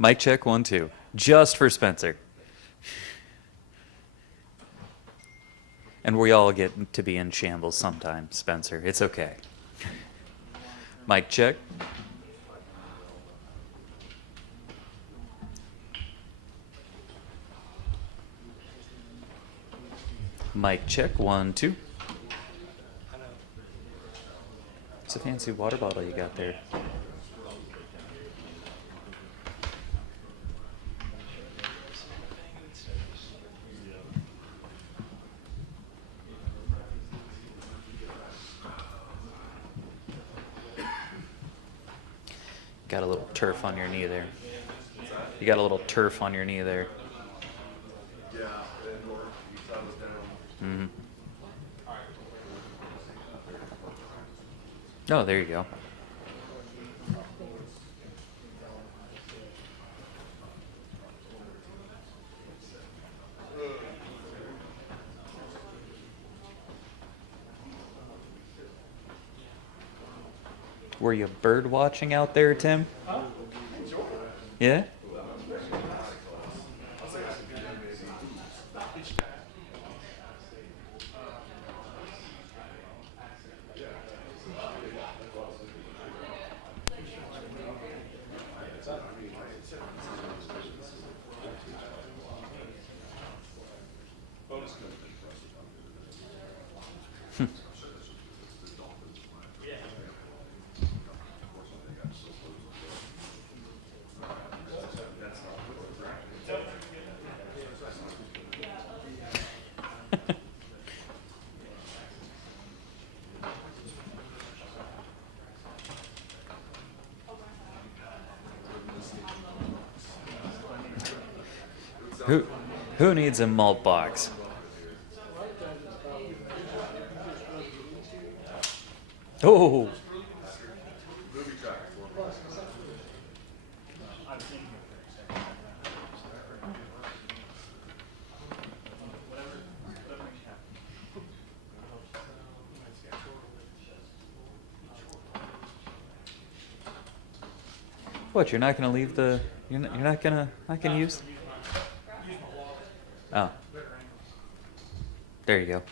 Mic check 1 2. Just for Spencer. And we all get to be in shambles sometimes, Spencer. It's okay. Mic check. Mic check 1 2. It's a fancy water bottle you got there. Got a little turf on your knee there. You got a little turf on your knee there. Yeah, I was down. Mm-hmm. Oh, there you go. Were you bird watching out there, Tim? Yeah? Who who needs a malt box? Oh, what? You're not gonna leave the? You're not gonna use? Oh, there you go.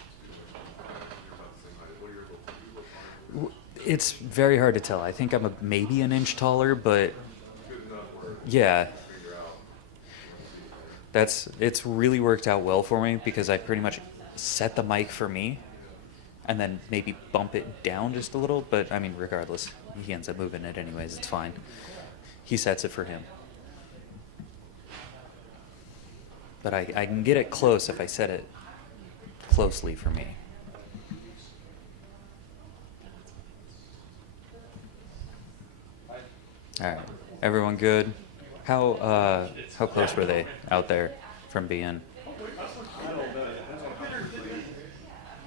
It's very hard to tell. I think I'm maybe an inch taller, but yeah, it's really worked out well for me because I pretty much set the mic for me and then maybe bump it down just a little. But I mean, regardless, he ends up moving it anyways. It's fine. He sets it for him. But I can get it close if I set it closely for me. All right, everyone good? How close were they out there from being?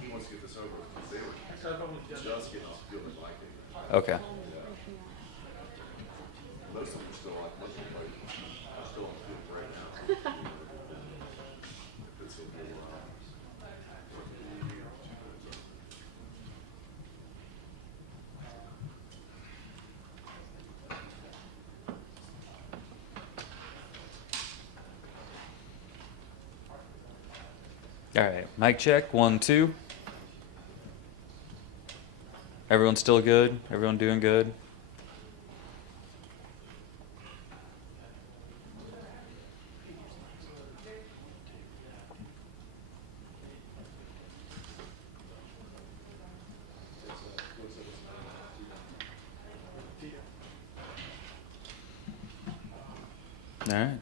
He wants to get this over with. They were just getting off the field and liking it. Okay. Most of them are still like looking like they're still on the field right now. If it's a more, All right, mic check 1 2. Everyone still good? Everyone doing good? All right.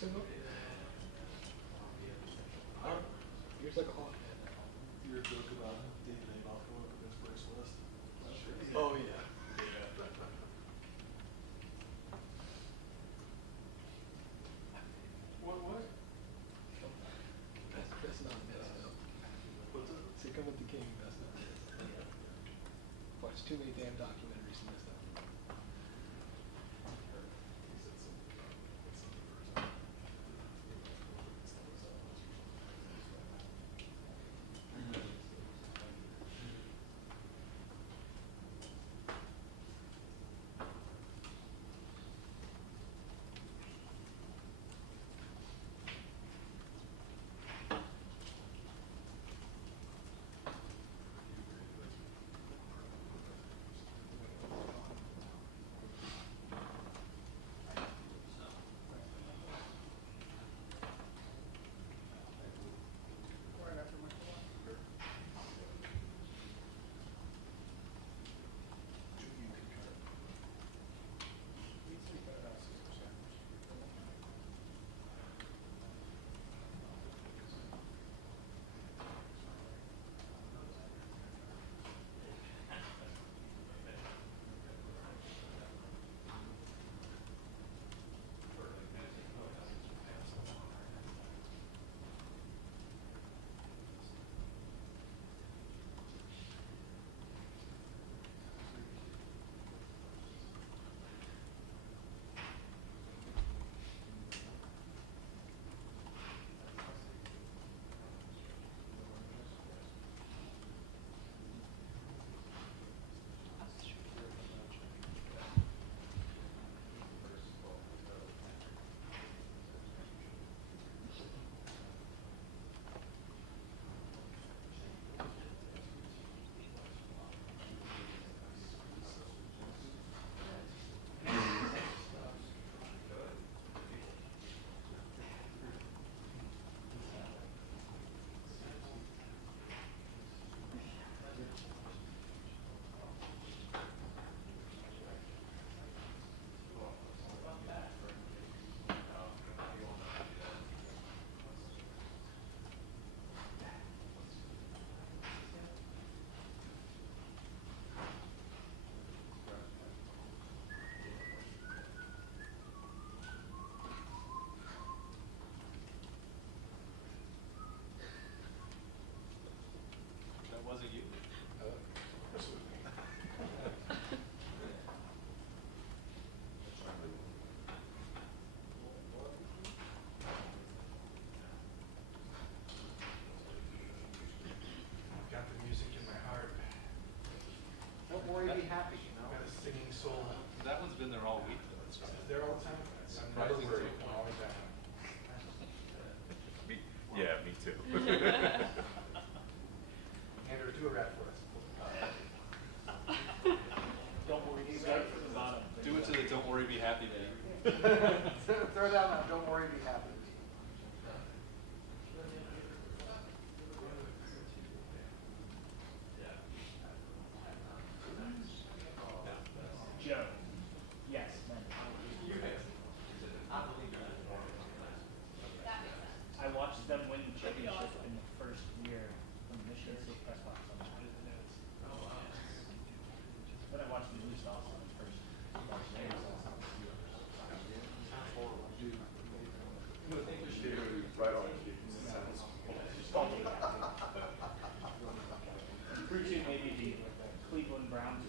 signal? Here's like a hawk. Your joke about David Abel coming up with his first list. Oh yeah. What? Best not messed up. What's it? Say come with the king, best not messed up. Watch too many damn documentaries and messed up. That wasn't you? Got the music in my heart. Don't worry, be happy, you know. Got a singing soul. That one's been there all week though. It's It's there all the time. I'm never surprising worried. too. I'm always happy. Me too. Andrew, do a rap for us. Don't worry, be happy. Do it to the don't worry, be happy beat. Throw down that don't worry, be happy. Joe. Yes, man. I watched them win the championship in the first year from the Michigan State press box on that. But I watched them lose also in the first year. Right on. Just call me happy. Recruiting maybe the Cleveland Browns.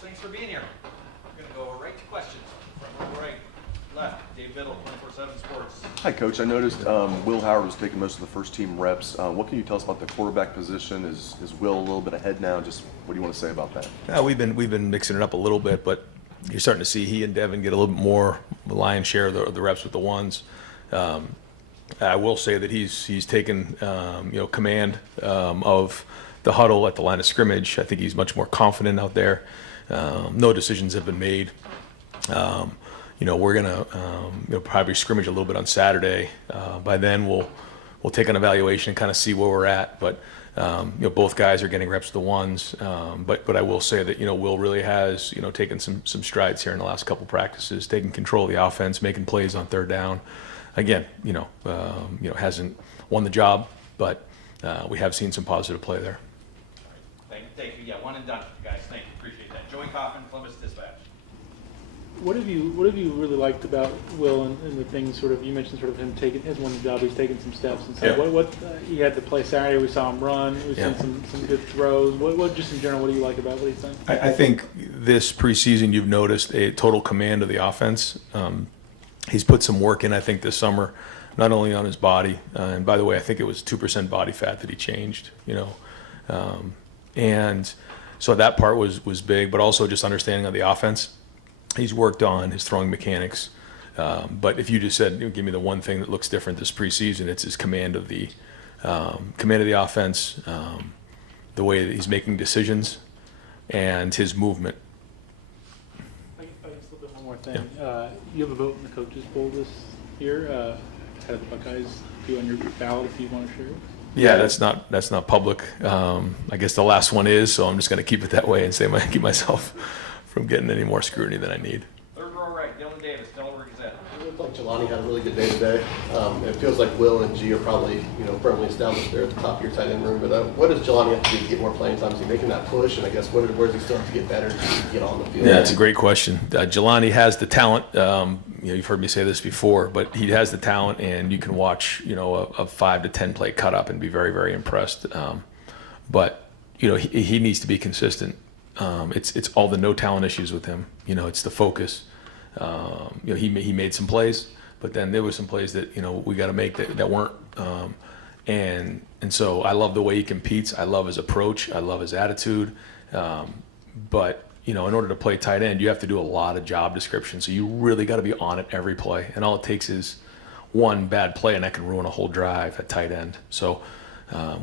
thanks for being here. We're going to go right to questions. From right, left, Dave Biddle, 24/7 Sports. Hi, Coach. I noticed Will Howard was taking most of the first team reps. What can you tell us about the quarterback position? Is Will a little bit ahead now? Just what do you want to say about that? Yeah, we've been mixing it up a little bit, but you're starting to see he and Devin get a little bit more the lion's share of the reps with the ones. I will say that he's taken command of the huddle at the line of scrimmage. I think he's much more confident out there. No decisions have been made. We're gonna probably scrimmage a little bit on Saturday. By then we'll take an evaluation and kind of see where we're at. But both guys are getting reps with the ones. But I will say that Will really has taken some strides here in the last couple practices, taking control of the offense, making plays on third down. Again, hasn't won the job, but we have seen some positive play there. Thank you. Yeah, one and done, guys. Thank you. Appreciate that. Joey Coffin, Columbus Dispatch. What have you really liked about Will and the things sort of you mentioned sort of him taking his one job, he's taking some steps and stuff. Yeah. What he had to play Saturday, we saw him run, we've Yeah. seen some good throws. What just in general, what do you like about what he's done? I think this preseason you've noticed a total command of the offense. He's put some work in, I think, this summer, not only on his body, and by the way, I think it was 2% body fat that he changed, and so that part was big, but also just understanding of the offense. He's worked on his throwing mechanics, but if you just said, give me the one thing that looks different this preseason, it's his command of the offense, the way that he's making decisions, and his movement. I guess a little bit one more thing. You have a vote in the coaches poll this year. How did the Buckeyes do on your ballot? If you want to share it. Yeah, that's not public. I guess the last one is, so I'm just going to keep it that way and keep myself from getting any more scrutiny than I need. Third row right, Dylan Davis, Delaware Gazette. It looked like Jelani had a really good day today. It feels like Will and G are probably firmly established there at the top of your tight end room. But what does Jelani have to do to get more playing time? Is he making that push? And I guess where does he still have to get better to get on the field? Yeah, it's a great question. Jelani has the talent. You've heard me say this before, but he has the talent, and you can watch a 5 to 10 play cut up and be very, very impressed. But he needs to be consistent. It's all the no talent issues with him. It's the focus. He made some plays, but then there were some plays that we got to make that weren't. And so I love the way he competes. I love his approach. I love his attitude. But in order to play tight end, you have to do a lot of job description. So you really got to be on it every play. And all it takes is one bad play, and that can ruin a whole drive at tight end. So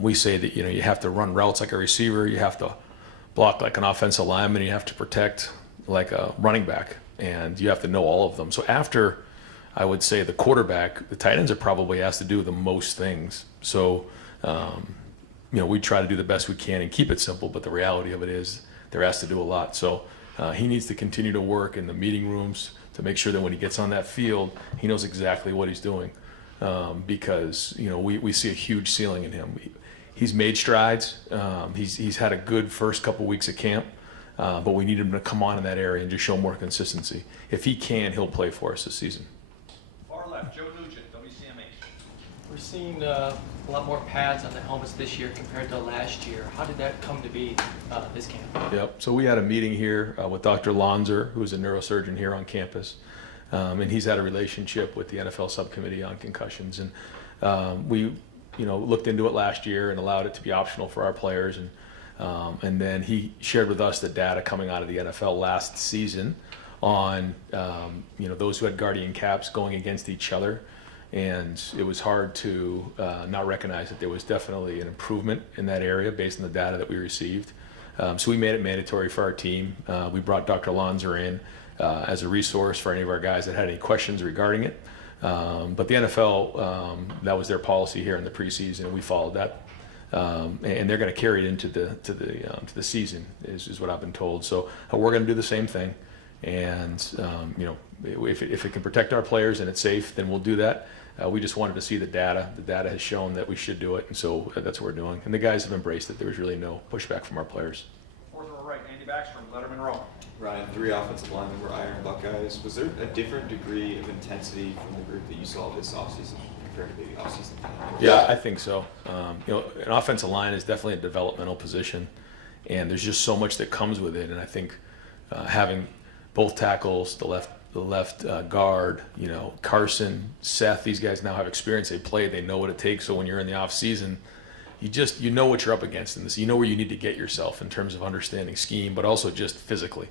we say that you have to run routes like a receiver. You have to block like an offensive lineman. You have to protect like a running back, and you have to know all of them. So after, I would say, the quarterback, the tight ends are probably asked to do the most things. So we try to do the best we can and keep it simple, but the reality of it is they're asked to do a lot. So he needs to continue to work in the meeting rooms to make sure that when he gets on that field, he knows exactly what he's doing, because we see a huge ceiling in him. He's made strides. He's had a good first couple weeks at camp, but we need him to come on in that area and just show more consistency. If he can, he'll play for us this season. Far left, Joe Nugent, WCMH. We're seeing a lot more pads on the helmets this year compared to last year. How did that come to be this camp? Yep. So we had a meeting here with Dr. Lonzer, who's a neurosurgeon here on campus, and he's had a relationship with the NFL subcommittee on concussions, and we looked into it last year and allowed it to be optional for our players, and then he shared with us the data coming out of the NFL last season on those who had guardian caps going against each other. And it was hard to not recognize that there was definitely an improvement in that area based on the data that we received. So we made it mandatory for our team. We brought Dr. Lonzer in as a resource for any of our guys that had any questions regarding it. But the NFL, that was their policy here in the preseason, and we followed that. And they're going to carry it into the season, is what I've been told. So we're going to do the same thing. And if it can protect our players and it's safe, then we'll do that. We just wanted to see the data. The data has shown that we should do it, and so that's what we're doing. And the guys have embraced it. There was really no pushback from our players. Fourth row right, Andy Backstrom, Letterman Row. Ryan, 3 offensive linemen were Iron Buckeyes. Was there a different degree of intensity from the group that you saw this offseason compared to the offseason? Yeah, I think so. An offensive line is definitely a developmental position, and there's just so much that comes with it. And I think having both tackles, the left guard, Carson, Seth, these guys now have experience. They played, they know what it takes. So when you're in the off season, you know what you're up against in this. You know where you need to get yourself in terms of understanding scheme, but also just physically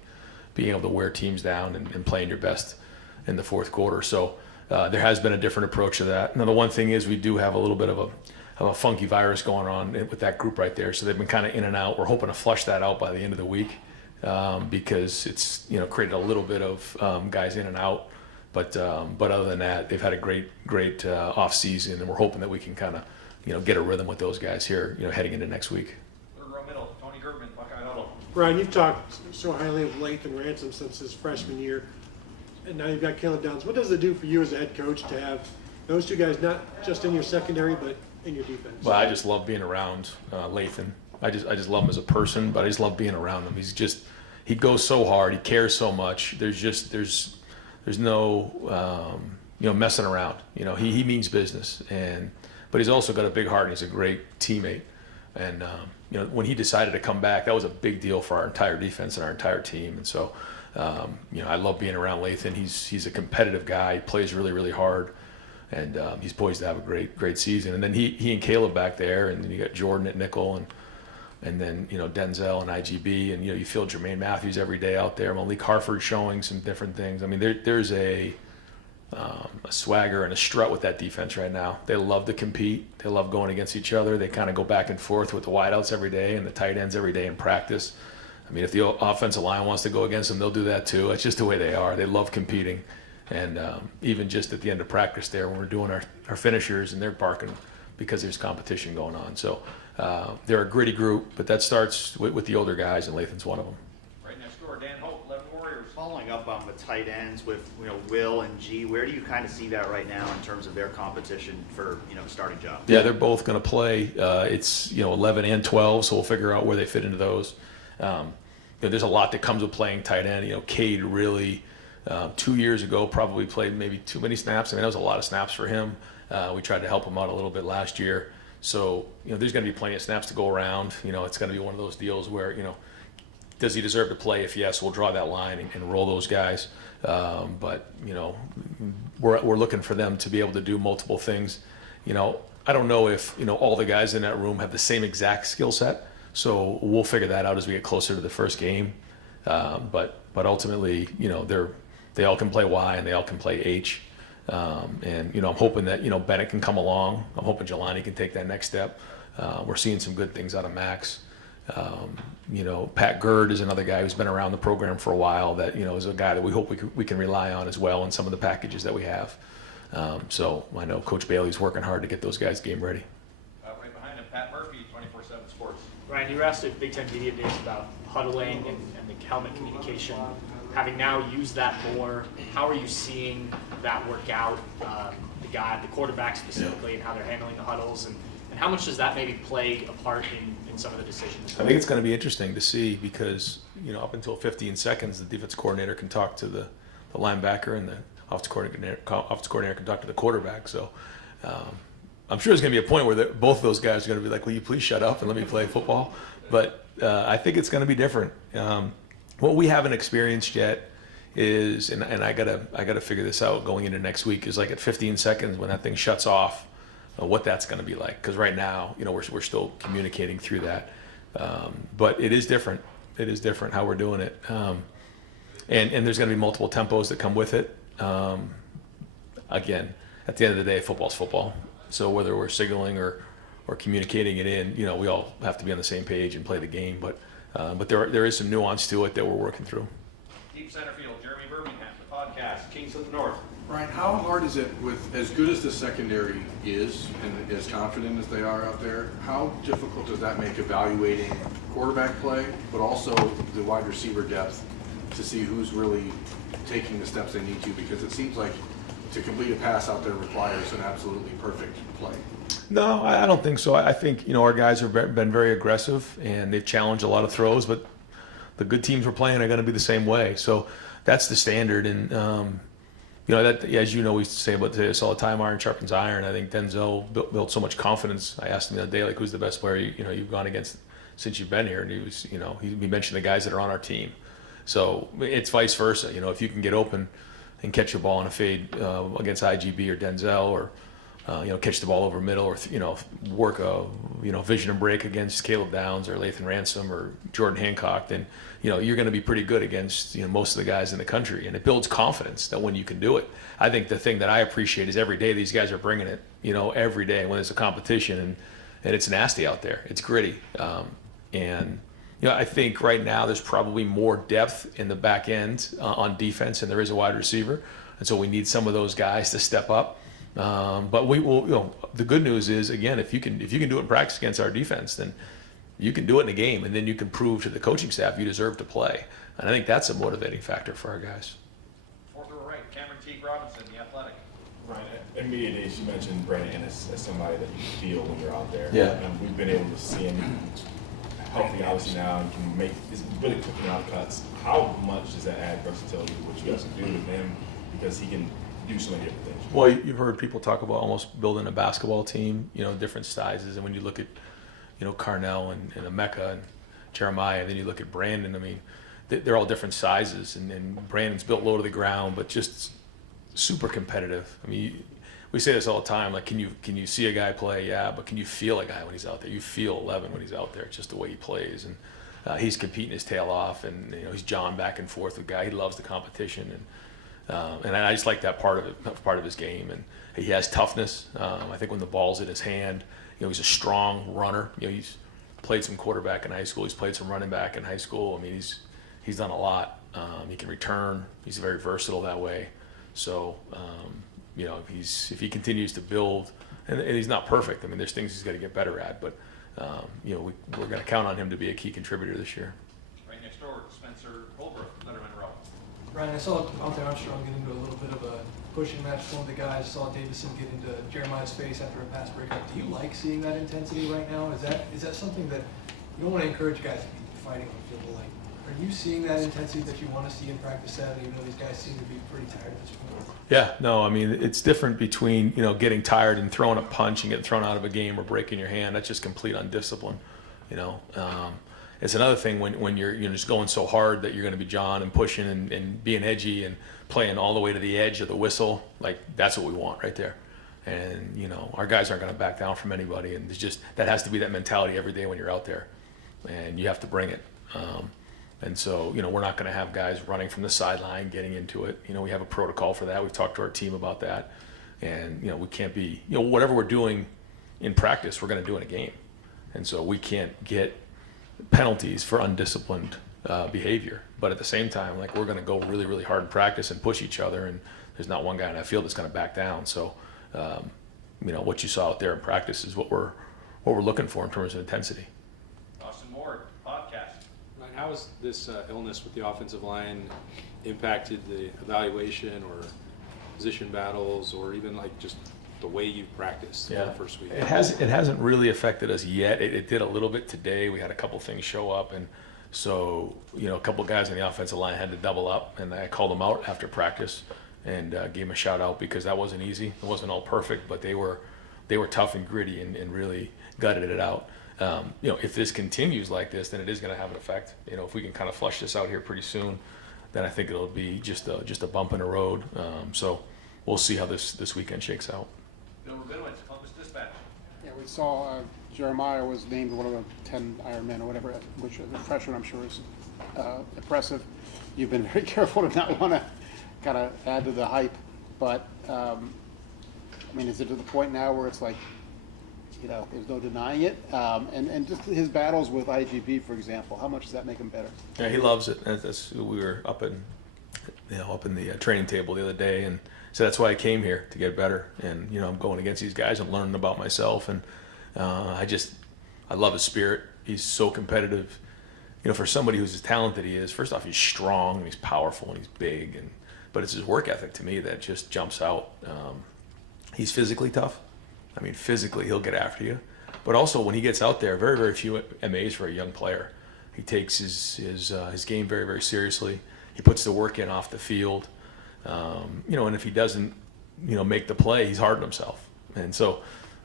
being able to wear teams down and playing your best in the fourth quarter. So there has been a different approach to that. Now the one thing is we do have a little bit of a funky virus going on with that group right there. So they've been kind of in and out. We're hoping to flush that out by the end of the week because it's created a little bit of guys in and out. But other than that, they've had a great off season, and we're hoping that we can kind of get a rhythm with those guys here, heading into next week. Third row middle, Tony Gertman, Buckeye Huddle. Ryan, you've talked so highly of Lathan Ransom since his freshman year, and now you've got Caleb Downs. What does it do for you as a head coach to have those two guys not just in your secondary but in your defense? Well, I just love being around Lathan. I just love him as a person, but I just love being around him. He goes so hard. He cares so much. There's no messing around. He means business, but he's also got a big heart and he's a great teammate. And when he decided to come back, that was a big deal for our entire defense and our entire team. And so I love being around Lathan. He's a competitive guy. He plays really, really hard, and he's poised to have a great season. And then he and Caleb back there, and then you got Jordan at nickel, and then Denzel and IGB, and you feel Jermaine Matthews every day out there. Malik Harford showing some different things. I mean, there's a swagger and a strut with that defense right now. They love to compete. They love going against each other. They kind of go back and forth with the wideouts every day and the tight ends every day in practice. I mean, if the offensive line wants to go against them, they'll do that too. It's just the way they are. They love competing. And even just at the end of practice there, when we're doing our finishers, and they're barking because there's competition going on. So they're a gritty group, but that starts with the older guys, and Lathan's one of them. Right next door, Dan Hope, 11 Warriors. Following up on the tight ends with Will and G, where do you kind of see that right now in terms of their competition for starting job? Yeah, they're both going to play. It's 11 and 12, so we'll figure out where they fit into those. There's a lot that comes with playing tight end. Cade really 2 years ago probably played maybe too many snaps. I mean, that was a lot of snaps for him. We tried to help him out a little bit last year. So, there's going to be plenty of snaps to go around. It's going to be one of those deals where, does he deserve to play? If yes, we'll draw that line and roll those guys. But, we're looking for them to be able to do multiple things. I don't know if, all the guys in that room have the same exact skill set. So we'll figure that out as we get closer to the first game. But ultimately, they all can play Y and they all can play H. And I'm hoping that Bennett can come along. I'm hoping Jelani can take that next step. We're seeing some good things out of Max. Pat Gerd is another guy who's been around the program for a while. That is a guy that we hope we can rely on as well in some of the packages that we have. So I know Coach Bailey's working hard to get those guys game ready. Right behind him, Pat Murphy, 24/7 Sports. Ryan, you were asked at Big Ten Media Days about huddling and the helmet communication. Having now used that more, how are you seeing that work out? The quarterback specifically, and how they're handling the huddles, and how much does that maybe play a part in some of the decisions? I think it's going to be interesting to see because up until 15 seconds, the defense coordinator can talk to the linebacker, and the offensive coordinator can talk to the quarterback. So I'm sure there's going to be a point where both of those guys are going to be like, "Will you please shut up and let me play football?" But I think it's going to be different. What we haven't experienced yet is, and I gotta figure this out going into next week, is like at 15 seconds when that thing shuts off, what that's going to be like. Because right now, we're still communicating through that. But it is different. It is different how we're doing it. And there's going to be multiple tempos that come with it. Again, at the end of the day, football's football. So whether we're signaling or communicating it in, we all have to be on the same page and play the game. But there is some nuance to it that we're working through. Deep center field, Jeremy Birmingham, the podcast, Kings of the North. Ryan, how hard is it with as good as the secondary is and as confident as they are out there, how difficult does that make evaluating quarterback play, but also the wide receiver depth to see who's really taking the steps they need to? Because it seems like to complete a pass out there requires an absolutely perfect play. No, I don't think so. I think, our guys have been very aggressive and they've challenged a lot of throws, but the good teams we're playing are going to be the same way. So that's the standard. And, that, as we say about this all the time, iron sharpens iron. I think Denzel built so much confidence. I asked him the other day, like, who's the best player you've gone against since you've been here? And he was, he mentioned the guys that are on our team. So it's vice versa. You know, if you can get open and catch a ball in a fade against IGB or Denzel, or you know, catch the ball over middle, or you know, work a vision and break against Caleb Downs or Lathan Ransom or Jordan Hancock, then you know you're going to be pretty good against most of the guys in the country, and it builds confidence that when you can do it. I think the thing that I appreciate is every day these guys are bringing it. You know, every day when there's a competition and it's nasty out there, it's gritty, and you know, I think right now there's probably more depth in the back end on defense than there is a wide receiver, and so we need some of those guys to step up. But we will. You know, the good news is, again, if you can do it in practice against our defense, then you can do it in a game, and then you can prove to the coaching staff you deserve to play. And I think that's a motivating factor for our guys. Fourth row right, Cameron Teague Robinson, The Athletic. Right. In media days, you mentioned Brandon Inniss as somebody that you feel when you're out there. Yeah. And we've been able to see him healthy, obviously now, and can make is really cooking out cuts. How much does that add versatility to what you guys can do with him? Because he can do so many different things. Well, you've heard people talk about almost building a basketball team, you know, different sizes. And when you look at, you know, Carnell and Emeka and Jeremiah, and then you look at Brandon, I mean, they're all different sizes. And Brandon's built low to the ground, but just super competitive. I mean, we say this all the time, like, can you see a guy play? Yeah, but can you feel a guy when he's out there? You feel 11 when he's out there. It's just the way he plays. And he's competing his tail off, and, you know, he's jawing back and forth with a guy. He loves the competition. And I just like that part of his game, and he has toughness. I think when the ball's in his hand, you know, he's a strong runner. You know, he's played some quarterback in high school. He's played some running back in high school. I mean, he's done a lot. He can return. He's very versatile that way. So, you know, if he continues to build, and he's not perfect. I mean, there's things he's got to get better at, but you know, we're going to count on him to be a key contributor this year. Right next door, Spencer Holbrook, Letterman Row. Ryan, I saw Altair Armstrong get into a little bit of a pushing match with one of the guys. Saw Davison get into Jeremiah's face after a pass breakup. Do you like seeing that intensity right now? Is that something that you don't want to encourage guys to be fighting on the field? But like, are you seeing that intensity that you want to see in practice Saturday, even though these guys seem to be pretty tired at this point? Yeah, no, I mean, it's different between, you know, getting tired and throwing a punch and getting thrown out of a game or breaking your hand. That's just complete undiscipline, you know. It's another thing when you're just going so hard that you're going to be jawing and pushing and being edgy and playing all the way to the edge of the whistle. Like, that's what we want right there. And, you know, our guys aren't going to back down from anybody. And it's just, that has to be that mentality every day when you're out there. And you have to bring it. And so, you know, we're not going to have guys running from the sideline, getting into it. You know, we have a protocol for that. We've talked to our team about that. And, you know, we can't be, you know, whatever we're doing in practice, we're going to do in a game. And so we can't get penalties for undisciplined behavior. But at the same time, like, we're going to go really, really hard in practice and push each other. And there's not one guy on that field that's going to back down. So, you know, what you saw out there in practice is what we're looking for in terms of intensity. Austin Ward, podcast. Ryan, how has this illness with the offensive line impacted the evaluation or position battles, or even like just the way you've practiced in the first week? It hasn't really affected us yet. It did a little bit today. We had a couple things show up, and so, you know, a couple guys on the offensive line had to double up, and I called them out after practice and gave them a shout out, because that wasn't easy. It wasn't all perfect, but they were tough and gritty and really gutted it out. You know, if this continues like this, then it is going to have an effect. You know, if we can kind of flush this out here pretty soon, then I think it'll be just a bump in the road. So we'll see how this weekend shakes out. Bill Rabinowitz, Columbus Dispatch. Yeah, we saw Jeremiah was named one of the 10 Ironmen or whatever, which as a freshman I'm sure is impressive. You've been very careful to not want to kind of add to the hype, but I mean, is it to the point now where it's like, you know, there's no denying it? And just his battles with IGB, for example, how much does that make him better? Yeah, he loves it. We were up in the training table the other day, and so that's why I came here, to get better. And, you know, I'm going against these guys and learning about myself, and I love his spirit. He's so competitive. You know, for somebody who's as talented he is, first off, he's strong and he's powerful and he's big, but it's his work ethic to me that just jumps out. He's physically tough. I mean, physically he'll get after you, but also when he gets out there, very, very few MAs for a young player. He takes his game very, very seriously. He puts the work in off the field. You know, and if he doesn't, you know, make the play, he's hard on himself. And so,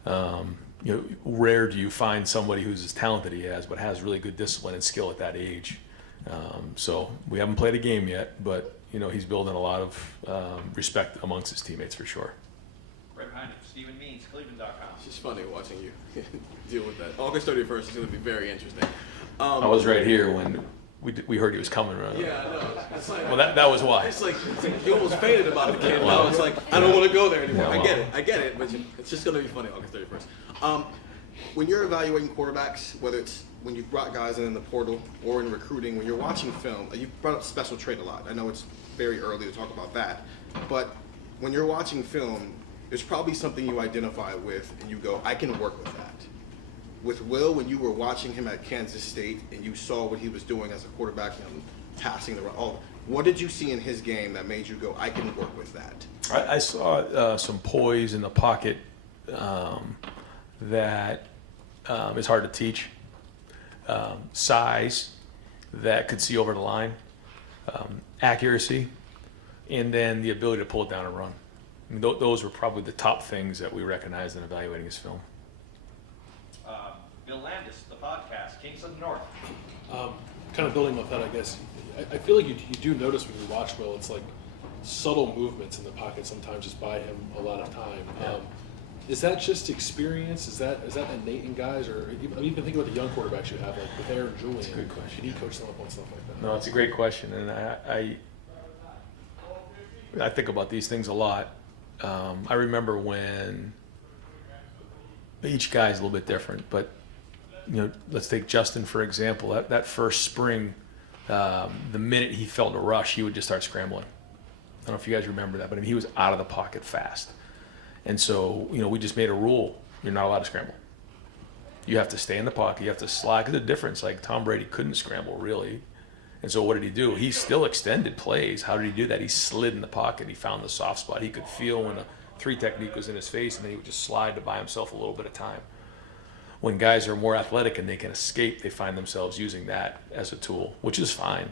you know, rare do you find somebody who's as talented he has, but has really good discipline and skill at that age. So we haven't played a game yet, but he's building a lot of respect amongst his teammates for sure. Right behind him, Stephen Means, Cleveland.com. It's just funny watching you deal with that. August 31st is going to be very interesting. I was right here when we heard he was coming. Right? Yeah, I know. It's like, well, that was why. It's like you almost fainted about the kid. Well, Now it's like, I don't want to go there anymore. Yeah, well. I get it, but it's just going to be funny August 31st. When you're evaluating quarterbacks, whether it's when you've brought guys in the portal or in recruiting, when you're watching film, you brought up special trait a lot. I know it's very early to talk about that, but when you're watching film, there's probably something you identify with and you go, I can work with that. With Will, when you were watching him at Kansas State and you saw what he was doing as a quarterback and passing the run, what did you see in his game that made you go, I can work with that? I saw some poise in the pocket that is hard to teach. Size that could see over the line, accuracy, and then the ability to pull it down and run. I mean, those were probably the top things that we recognized in evaluating his film. Bill Landis, the podcast, Kings of the North. Kind of building off that, I guess. I feel like you do notice when you watch Will, it's like subtle movements in the pocket sometimes just buy him a lot of time. Yeah. Is that just experience? Is that innate in guys, or even think about the young quarterbacks you have, like with Aaron Julian? That's a good question. Should he coach them up on stuff like that? No, it's a great question, and I think about these things a lot. I remember when each guy is a little bit different, but let's take Justin for example. That first spring, the minute he felt a rush, he would just start scrambling. I don't know if you guys remember that, but I mean, he was out of the pocket fast. And so, we just made a rule. You're not allowed to scramble. You have to stay in the pocket. You have to slide. Because the difference, like Tom Brady couldn't scramble really. And so what did he do? He still extended plays. How did he do that? He slid in the pocket. He found the soft spot. He could feel when a 3 technique was in his face, and then he would just slide to buy himself a little bit of time. When guys are more athletic and they can escape, they find themselves using that as a tool, which is fine.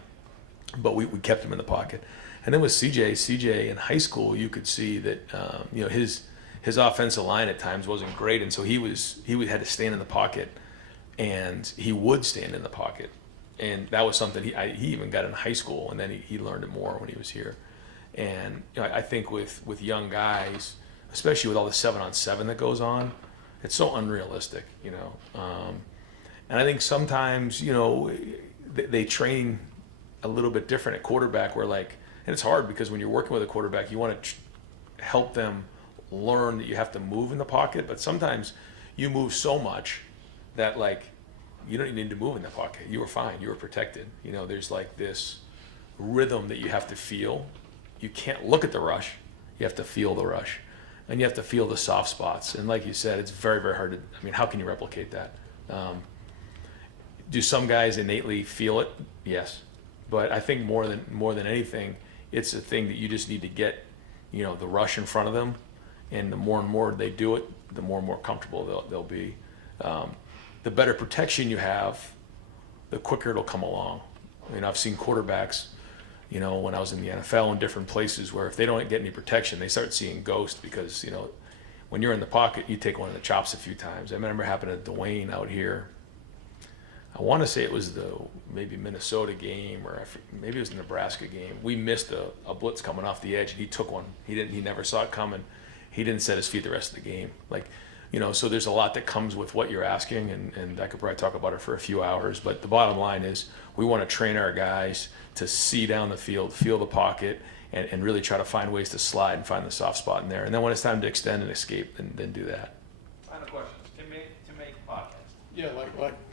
But we kept him in the pocket. And then with CJ in high school, you could see that his offensive line at times wasn't great, and so he had to stand in the pocket, and he would stand in the pocket, and that was something he even got in high school, and then he learned it more when he was here. And I think with young guys, especially with all the 7-on-7 that goes on, it's so unrealistic, and I think sometimes they train a little bit different at quarterback, where and it's hard because when you're working with a quarterback, you want to help them learn that you have to move in the pocket, but sometimes you move so much that you don't need to move in the pocket. You were fine. You were protected. There's this rhythm that you have to feel. You can't look at the rush. You have to feel the rush, and you have to feel the soft spots. And like you said, it's very, very hard to. I mean, how can you replicate that? Do some guys innately feel it? Yes, but I think more than anything, it's a thing that you just need to get, the rush in front of them. And the more and more they do it, the more and more comfortable they'll be. The better protection you have, the quicker it'll come along. I've seen quarterbacks, when I was in the NFL in different places, where if they don't get any protection, they start seeing ghosts because, when you're in the pocket, you take one in the chops a few times. I remember it happened to Dwayne out here. I want to say it was the maybe Minnesota game, or maybe it was the Nebraska game. We missed a blitz coming off the edge, and he took one. He never saw it coming. He didn't set his feet the rest of the game. So there's a lot that comes with what you're asking, and I could probably talk about it for a few hours, but the bottom line is we want to train our guys to see down the field, feel the pocket, and really try to find ways to slide and find the soft spot in there. And then when it's time to extend and escape, then do that. Final questions. To make podcast. Yeah,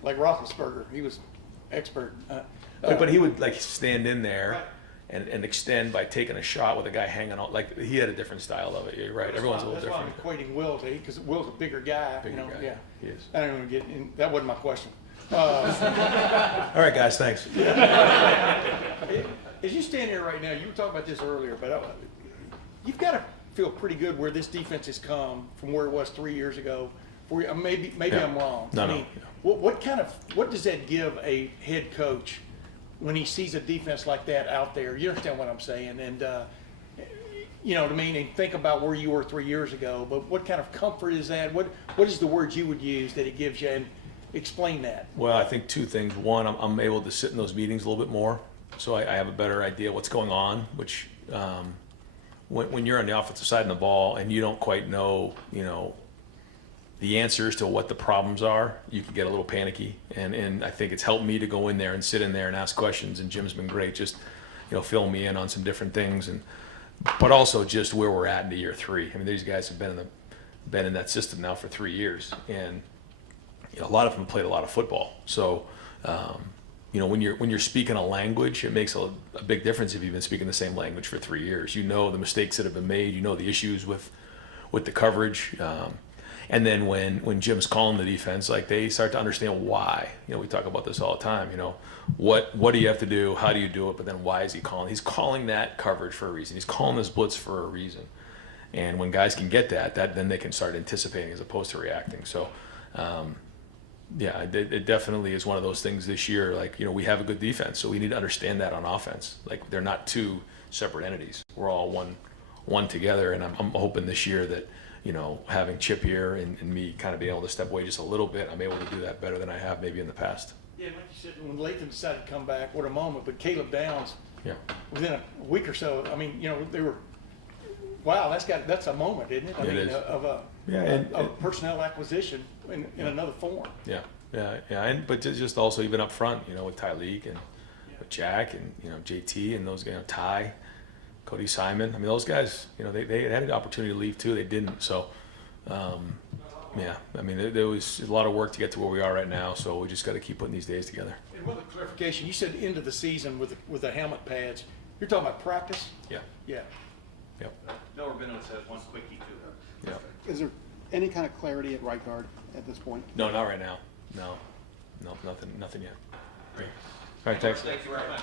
like Roethlisberger, he was expert. But he would stand in there. Right. And extend by taking a shot with a guy hanging on. He had a different style of it. You're right. Everyone's a little different. That's why I'm equating Will to, because Will's a bigger guy. Bigger guy. Yeah. He is. I don't even get in. That wasn't my question. All right, guys. Thanks. As you stand here right now, you were talking about this earlier, but you've got to feel pretty good where this defense has come from where it was 3 years ago. Maybe Yeah. I'm wrong. No. What does that give a head coach when he sees a defense like that out there? You understand what I'm saying? And and think about where you were 3 years ago. But what kind of comfort is that? What is the word you would use that it gives you? And explain that. Well, I think two things. One, I'm able to sit in those meetings a little bit more, so I have a better idea what's going on. Which, when you're on the offensive side of the ball and you don't quite know, the answers to what the problems are, you can get a little panicky. And I think it's helped me to go in there and sit in there and ask questions. And Jim's been great, just filling me in on some different things, but also just where we're at into year 3. I mean, these guys have been in that system now for 3 years, and a lot of them played a lot of football. So, when you're speaking a language, it makes a big difference if you've been speaking the same language for 3 years. You know the mistakes that have been made. You know the issues with the coverage. And then when Jim's calling the defense, like, they start to understand why. We talk about this all the time. What do you have to do? How do you do it? But then why is he calling? He's calling that coverage for a reason. He's calling this blitz for a reason. And when guys can get that then they can start anticipating as opposed to reacting. So, yeah, it definitely is one of those things this year. Like, we have a good defense, so we need to understand that on offense. Like, they're not two separate entities. We're all one together. And I'm hoping this year that, having Chip here and me kind of being able to step away just a little bit, I'm able to do that better than I have maybe in the past. Yeah, like you said, when Latham decided to come back, what a moment. But Caleb Downs, Yeah. within a week or so, I mean, they were, wow, that's a moment, isn't it? I It mean, is. of a personnel acquisition in another form. Yeah. But just also even up front, with Tyleek and with Jack and JT and those guys, Ty, Cody Simon. I mean, those guys, they had an opportunity to leave too. They didn't. So, yeah. I mean, there was a lot of work to get to where we are right now. So we just got to keep putting these days together. And with a clarification, you said end of the season with the helmet pads. You're talking about practice? Yeah. Yeah. Yep. Bill Rabinowitz has one quickie too. Yeah. Is there any kind of clarity at right guard at this point? No, not right now. No, nothing yet. Great. All right, thanks. Thank you very much.